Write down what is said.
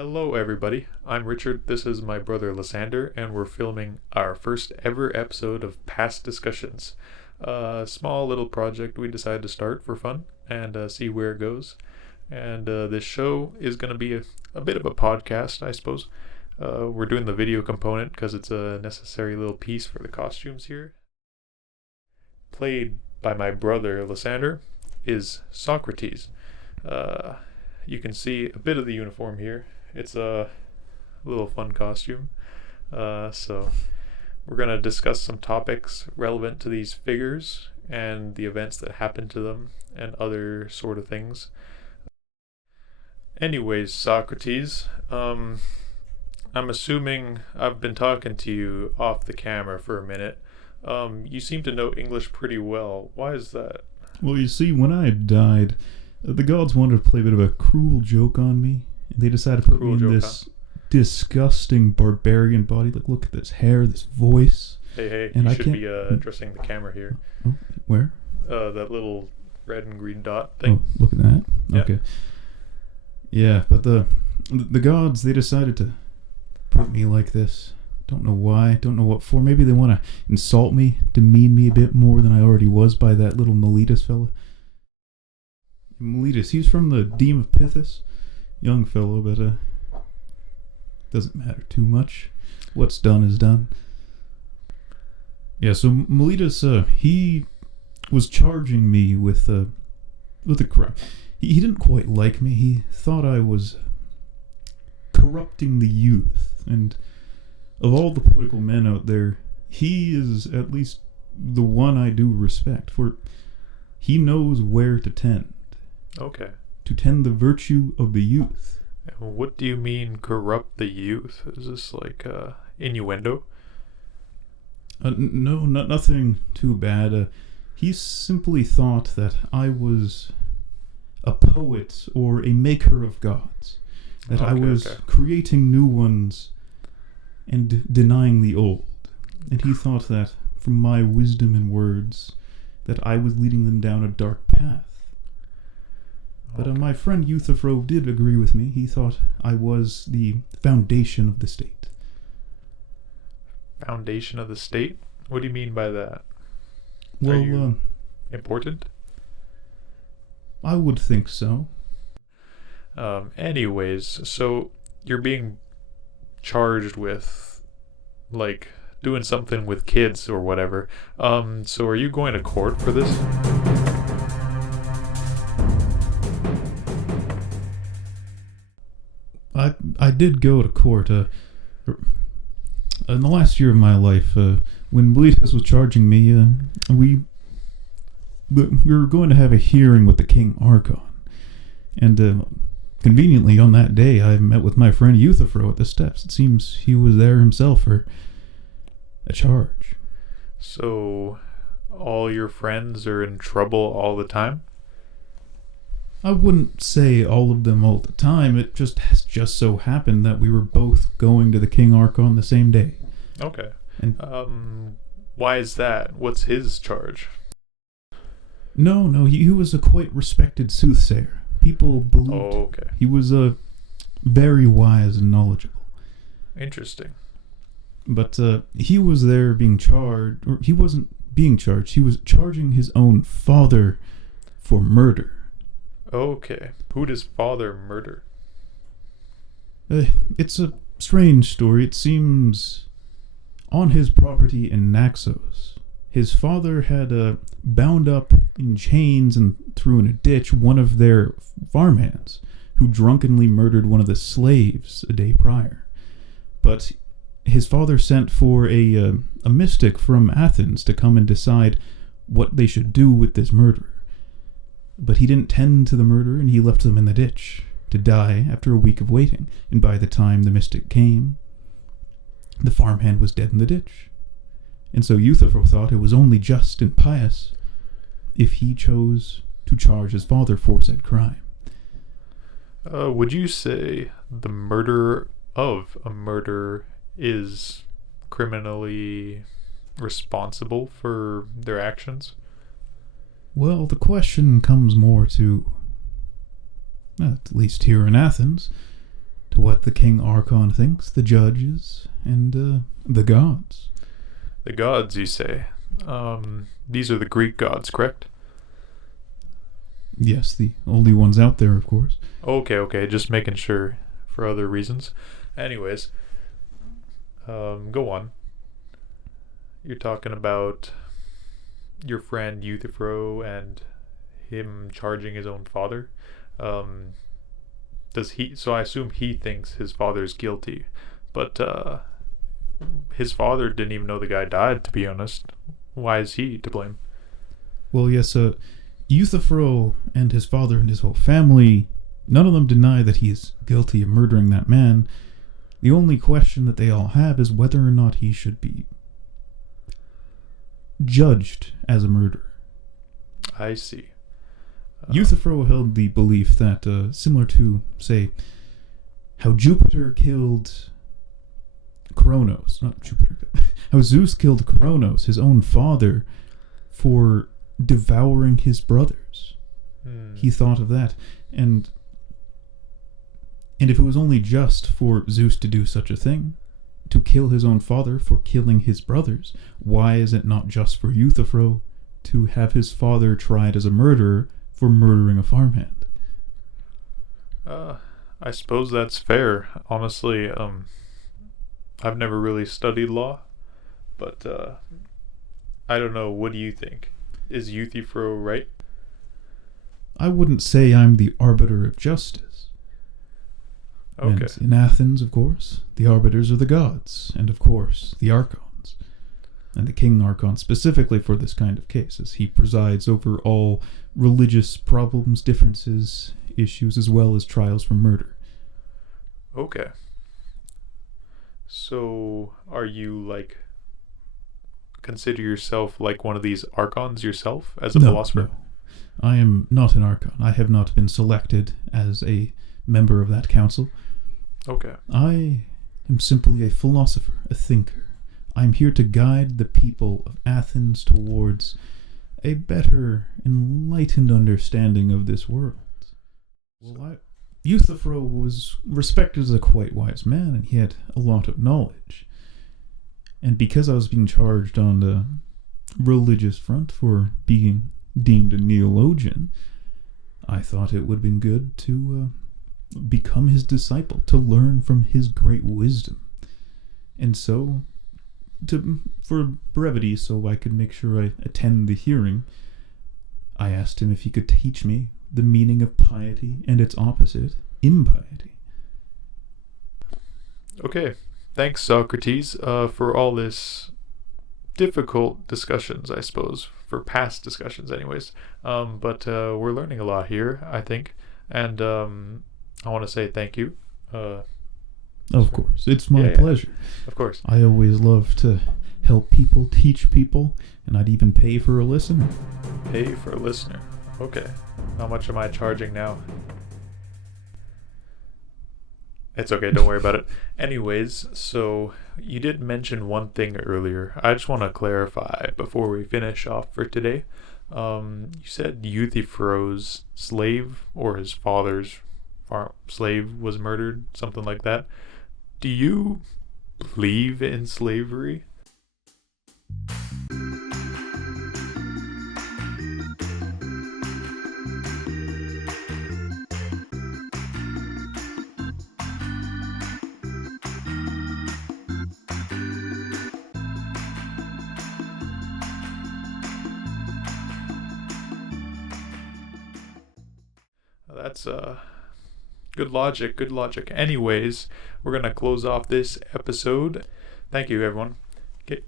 Hello, everybody. I'm Richard. This is my brother Lysander, and we're filming our first ever episode of Past Discussions. A small little project we decided to start for fun and see where it goes. And this show is going to be a bit of a podcast, I suppose. We're doing the video component because it's a necessary little piece for the costumes here. Played by my brother Lysander is Socrates. You can see a bit of the uniform here. It's a little fun costume. So we're going to discuss some topics relevant to these figures and the events that happened to them and other sort of things. Anyways, Socrates, I'm assuming I've been talking to you off the camera for a minute. You seem to know English pretty well. Why is that? Well, you see, when I died, the gods wanted to play a bit of a cruel joke on me. And they decided to put me in this disgusting barbarian body. Like, look at this hair, this voice. Hey, and you I should can't... be addressing the camera here. Oh, where? That little red and green dot thing. Oh, look at that. Yeah. Okay. Yeah, but the gods, they decided to put me like this. Don't know why, don't know what for. Maybe they want to insult me, demean me a bit more than I already was by that little Miletus fella. Miletus, he's from the Deme of Pithys. Young fellow, but doesn't matter too much. What's done is done. Yeah, so Miletus, he was charging me with a crime. He didn't quite like me. He thought I was corrupting the youth, and of all the political men out there, he is at least the one I do respect, for he knows where to tend. Okay. To tend the virtue of the youth. What do you mean corrupt the youth? Is this like innuendo? No, nothing too bad. He simply thought that I was a poet or a maker of gods. That I was creating new ones and denying the old. And he thought that from my wisdom and words that I was leading them down a dark path. But my friend Euthyphro did agree with me. He thought I was the foundation of the state. Foundation of the state? What do you mean by that? Well, are you important? I would think so. Anyways, so you're being charged with, like, doing something with kids or whatever. So are you going to court for this? I did go to court in the last year of my life. When Miletus was charging me, we were going to have a hearing with the King Archon. And conveniently on that day, I met with my friend Euthyphro at the steps. It seems he was there himself for a charge. So all your friends are in trouble all the time? I wouldn't say all of them all the time. It just so happened that we were both going to the King Archon the same day. Okay. And why is that? What's his charge? No, he was a quite respected soothsayer. People believed he was very wise and knowledgeable. Interesting. But he was there being charged, or he wasn't being charged. He was charging his own father for murder. Okay. Who does father murder? It's a strange story. It seems on his property in Naxos, his father had bound up in chains and threw in a ditch one of their farmhands who drunkenly murdered one of the slaves a day prior. But his father sent for a mystic from Athens to come and decide what they should do with this murderer. But he didn't tend to the murderer, and he left them in the ditch to die after a week of waiting. And by the time the mystic came, the farmhand was dead in the ditch. And so Euthyphro thought it was only just and pious if he chose to charge his father for said crime. Would you say the murderer of a murderer is criminally responsible for their actions? Well, the question comes more to, at least here in Athens, to what the King Archon thinks, the judges, and the gods. The gods, you say? These are the Greek gods, correct? Yes, the only ones out there, of course. Okay, just making sure for other reasons. Anyways, go on. You're talking about your friend Euthyphro and him charging his own father. Does he? So I assume he thinks his father's guilty, but his father didn't even know the guy died. To be honest, why is he to blame? Well, yes, Euthyphro and his father and his whole family, none of them deny that he is guilty of murdering that man. The only question that they all have is whether or not he should be judged as a murderer. I see. Euthyphro held the belief that, similar to, say, how Jupiter killed Kronos, not Jupiter, how Zeus killed Kronos, his own father, for devouring his brothers. He thought of that, and if it was only just for Zeus to do such a thing, to kill his own father for killing his brothers, why is it not just for Euthyphro to have his father tried as a murderer for murdering a farmhand? I suppose that's fair. Honestly, I've never really studied law, but I don't know. What do you think? Is Euthyphro right? I wouldn't say I'm the arbiter of justice. Okay. And in Athens, of course, the arbiters are the gods, and of course, the archons. And the King Archon specifically for this kind of case, as he presides over all religious problems, differences, issues, as well as trials for murder. Okay. So, are you, consider yourself like one of these archons yourself as a philosopher? No. I am not an archon. I have not been selected as a member of that council. Okay. I am simply a philosopher, a thinker. I'm here to guide the people of Athens towards a better, enlightened understanding of this world. Well, Euthyphro was respected as a quite wise man, and he had a lot of knowledge. And because I was being charged on the religious front for being deemed a neologian, I thought it would have been good to become his disciple, to learn from his great wisdom. And so, for brevity, so I could make sure I attend the hearing, I asked him if he could teach me the meaning of piety and its opposite, impiety. Okay. Thanks, Socrates, for all this difficult discussions, I suppose, for past discussions anyways. But we're learning a lot here, I think. And I want to say thank you. Of course, it's my Yeah. pleasure. Of course. I always love to help people, teach people, and I'd even pay for a listen. Pay for a listener. Okay. How much am I charging now? It's okay, don't worry about it. Anyways, so you did mention one thing earlier. I just want to clarify before we finish off for today. You said Euthyphro's slave or his father's slave was murdered, something like that. Do you believe in slavery? That's good logic. Anyways, we're gonna close off this episode. Thank you, everyone. Okay.